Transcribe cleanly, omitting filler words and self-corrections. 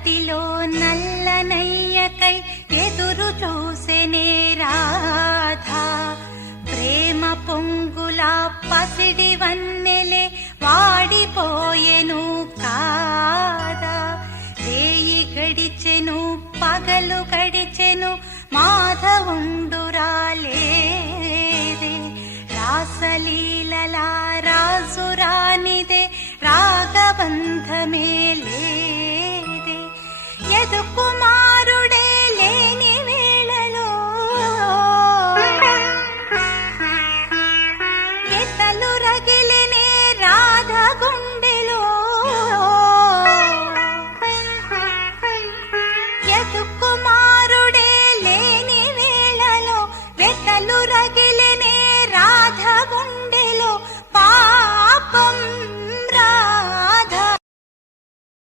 రతిలో నల్లనయ్యకై ఎదురు చూసెనే రాధా. ప్రేమ పొంగుల పసిడి వన్నెలే వాడిపోయెను కాదా. రేయి గడిచెను పగలు గడిచెను మాధవుండురాలేదే. రాసలీలలా రాజురానిదే రాగబంధమే